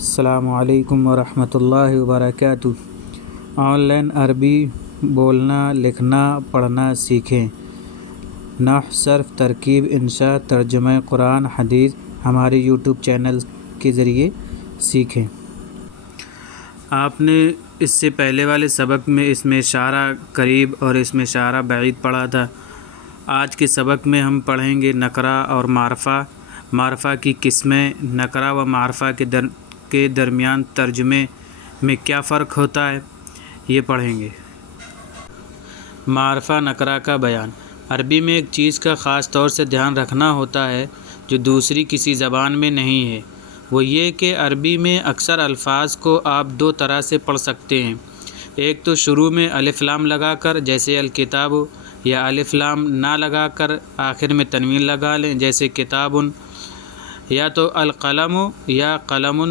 السلام علیکم ورحمۃ اللہ وبرکاتہ۔ آن لائن عربی بولنا، لکھنا، پڑھنا سیکھیں۔ نحو، صرف، ترکیب، انشاء، ترجمہ قرآن حدیث ہمارے یوٹیوب چینل کے ذریعے سیکھیں۔ آپ نے اس سے پہلے والے سبق میں اس میں اشارہ قریب اور اس میں اشارہ بعید پڑھا تھا۔ آج کے سبق میں ہم پڑھیں گے نکرہ اور معرفہ، معرفہ کی قسمیں، نکرہ و معرفہ کے درمیان ترجمے میں کیا فرق ہوتا ہے، یہ پڑھیں گے۔ معرفہ نکرہ کا بیان۔ عربی میں ایک چیز کا خاص طور سے دھیان رکھنا ہوتا ہے جو دوسری کسی زبان میں نہیں ہے، وہ یہ کہ عربی میں اکثر الفاظ کو آپ دو طرح سے پڑھ سکتے ہیں۔ ایک تو شروع میں الف لام لگا کر، جیسے الکتاب، یا الف لام نہ لگا کر آخر میں تنوین لگا لیں، جیسے کتاب، یا تو القلم یا قلم۔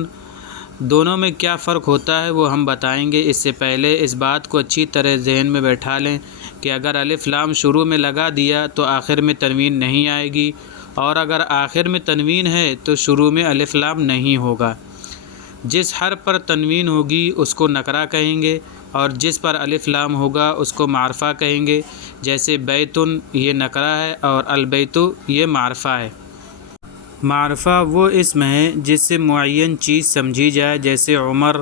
دونوں میں کیا فرق ہوتا ہے وہ ہم بتائیں گے۔ اس سے پہلے اس بات کو اچھی طرح ذہن میں بیٹھا لیں کہ اگر الف لام شروع میں لگا دیا تو آخر میں تنوین نہیں آئے گی، اور اگر آخر میں تنوین ہے تو شروع میں الف لام نہیں ہوگا۔ جس حرف پر تنوین ہوگی اس کو نکرہ کہیں گے، اور جس پر الف لام ہوگا اس کو معرفہ کہیں گے۔ جیسے بیتن یہ نکرہ ہے اور البیت یہ معرفہ ہے۔ معرفہ وہ اسم ہے جس سے معین چیز سمجھی جائے، جیسے عمر،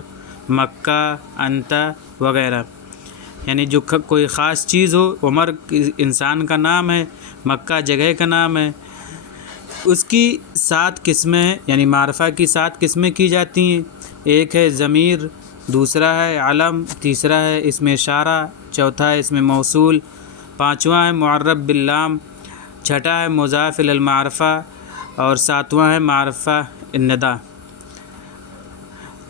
مکہ، انت وغیرہ، یعنی جو کوئی خاص چیز ہو۔ عمر انسان کا نام ہے، مکہ جگہ کا نام ہے۔ اس کی 7 قسمیں ہیں، یعنی معرفہ کی 7 قسمیں کی جاتی ہیں۔ ایک ہے ضمیر، دوسرا ہے علم، تیسرا ہے اسم اشارہ، چوتھا ہے اسم موصول، پانچواں ہے معرب باللام، چھٹا ہے مضاف الی المعرفہ، اور ساتواں ہے معرفہ الندیٰ۔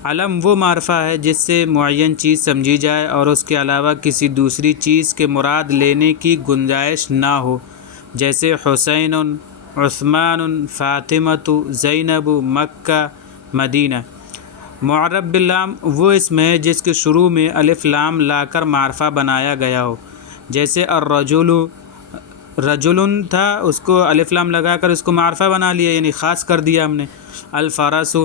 علم وہ معرفہ ہے جس سے معین چیز سمجھی جائے اور اس کے علاوہ کسی دوسری چیز کے مراد لینے کی گنجائش نہ ہو، جیسے حسین، عثمان، فاطمۃ، زینب، مکہ، مدینہ۔ معرب باللام وہ اسم ہے جس کے شروع میں الف لام لا کر معرفہ بنایا گیا ہو، جیسے الرجل، رجل تھا، اس کو الف لام لگا کر اس کو معرفہ بنا لیا، یعنی خاص کر دیا ہم نے۔ الفرس،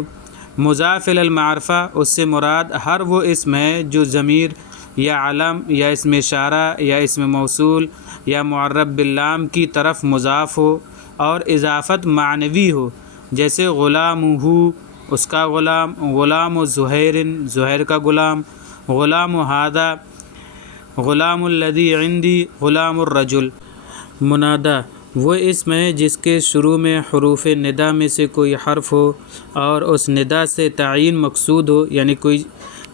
مضاف الی المعرفہ، اس سے مراد ہر وہ اسم ہے جو ضمیر یا علم یا اسم اشارہ یا اسم موصول یا معرب باللام کی طرف مضاف ہو اور اضافت معنوی ہو، جیسے غلامہ اس کا غلام، غلام زہیر زہیر کا غلام، غلام ھذا، غلام الذی عندی، غلام الرجل۔ منادی وہ اسم ہے جس کے شروع میں حروف ندا میں سے کوئی حرف ہو اور اس ندا سے تعین مقصود ہو، یعنی کوئی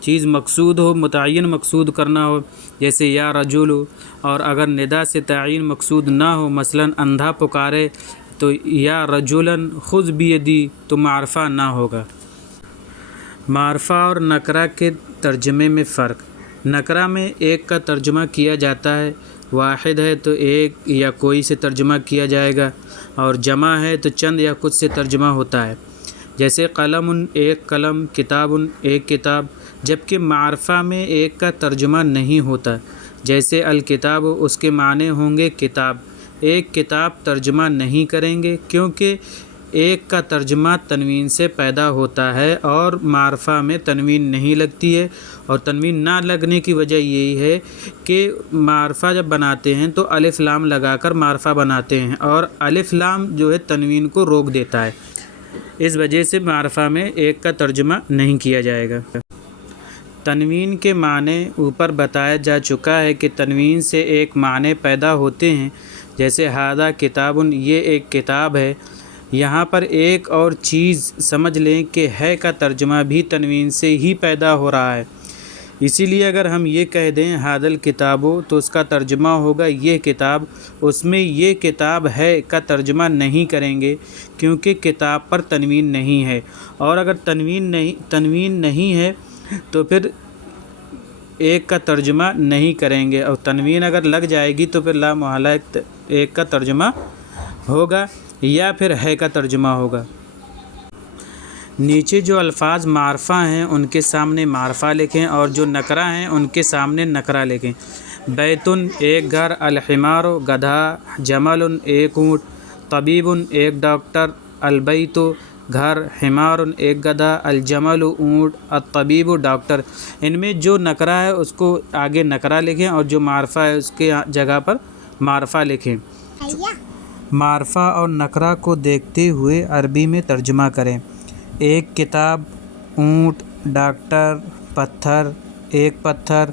چیز مقصود ہو، متعین مقصود کرنا ہو، جیسے یا رجل۔ اور اگر ندا سے تعین مقصود نہ ہو، مثلا اندھا پکارے تو یا رجلاً خذ بیدی، تو معرفہ نہ ہوگا۔ معرفہ اور نکرہ کے ترجمے میں فرق۔ نکرہ میں ایک کا ترجمہ کیا جاتا ہے، واحد ہے تو ایک یا کوئی سے ترجمہ کیا جائے گا، اور جمع ہے تو چند یا کچھ سے ترجمہ ہوتا ہے، جیسے قلم ایک قلم، کتاب ایک کتاب۔ جبکہ معرفہ میں ایک کا ترجمہ نہیں ہوتا، جیسے الکتاب اس کے معنی ہوں گے کتاب، ایک کتاب ترجمہ نہیں کریں گے، کیونکہ ایک کا ترجمہ تنوین سے پیدا ہوتا ہے اور معرفہ میں تنوین نہیں لگتی ہے، اور تنوین نہ لگنے کی وجہ یہی ہے کہ معرفہ جب بناتے ہیں تو الف لام لگا کر معرفہ بناتے ہیں، اور الف لام جو ہے تنوین کو روک دیتا ہے، اس وجہ سے معرفہ میں ایک کا ترجمہ نہیں کیا جائے گا۔ تنوین کے معنی اوپر بتایا جا چکا ہے کہ تنوین سے ایک معنی پیدا ہوتے ہیں، جیسے ھذا کتاب، یہ ایک کتاب ہے۔ یہاں پر ایک اور چیز سمجھ لیں کہ ہے کا ترجمہ بھی تنوین سے ہی پیدا ہو رہا ہے، اسی لیے اگر ہم یہ کہہ دیں ھذا الکتاب تو اس کا ترجمہ ہوگا یہ کتاب، اس میں یہ کتاب ہے کا ترجمہ نہیں کریں گے، کیونکہ کتاب پر تنوین نہیں ہے، اور اگر تنوین نہیں ہے تو پھر ایک کا ترجمہ نہیں کریں گے، اور تنوین اگر لگ جائے گی تو پھر لا محالہ ایک کا ترجمہ ہوگا یا پھر ہے کا ترجمہ ہوگا۔ نیچے جو الفاظ معرفہ ہیں ان کے سامنے معرفہ لکھیں، اور جو نکرہ ہیں ان کے سامنے نکرہ لکھیں۔ بیتن ایک گھر، الحمار گدھا، جمل ایک اونٹ، طبیب ایک ڈاکٹر، البیت گھر، حمار ایک گدھا، الجمل اونٹ، الطبیب ڈاکٹر۔ ان میں جو نکرہ ہے اس کو آگے نکرہ لکھیں اور جو معرفہ ہے اس کے جگہ پر معرفہ لکھیں۔ معرفہ اور نکرہ کو دیکھتے ہوئے عربی میں ترجمہ کریں۔ ایک کتاب، اونٹ، ڈاکٹر، پتھر، ایک پتھر،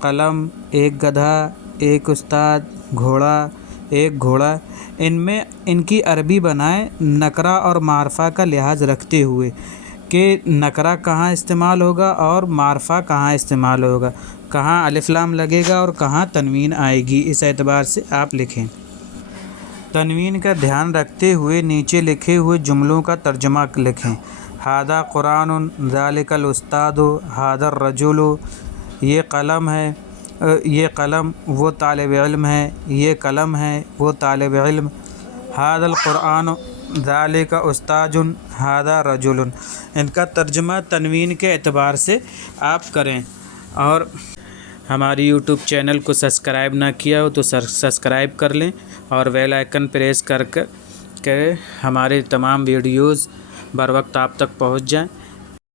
قلم، ایک گدھا، ایک استاد، گھوڑا، ایک گھوڑا۔ ان میں ان کی عربی بنائیں نکرہ اور معرفہ کا لحاظ رکھتے ہوئے کہ نکرہ کہاں استعمال ہوگا اور معرفہ کہاں استعمال ہوگا، کہاں الف لام لگے گا اور کہاں تنوین آئے گی، اس اعتبار سے آپ لکھیں۔ تنوین کا دھیان رکھتے ہوئے نیچے لکھے ہوئے جملوں کا ترجمہ لکھیں۔ ھذا قرآن، ذالک الاستاذ، ھذا الرجل، یہ قلم ہے، یہ قلم، وہ طالب علم ہے، یہ قلم ہے، وہ طالب علم۔ ھذا القرآن، ذالک استاذ، ھذا رجل۔ ان کا ترجمہ تنوین کے اعتبار سے آپ کریں۔ اور ہماری یوٹیوب چینل کو سبسکرائب نہ کیا ہو تو سبسکرائب کر لیں اور بیل آئیکن پریس کر کے ہمارے تمام ویڈیوز بر وقت آپ تک پہنچ جائیں۔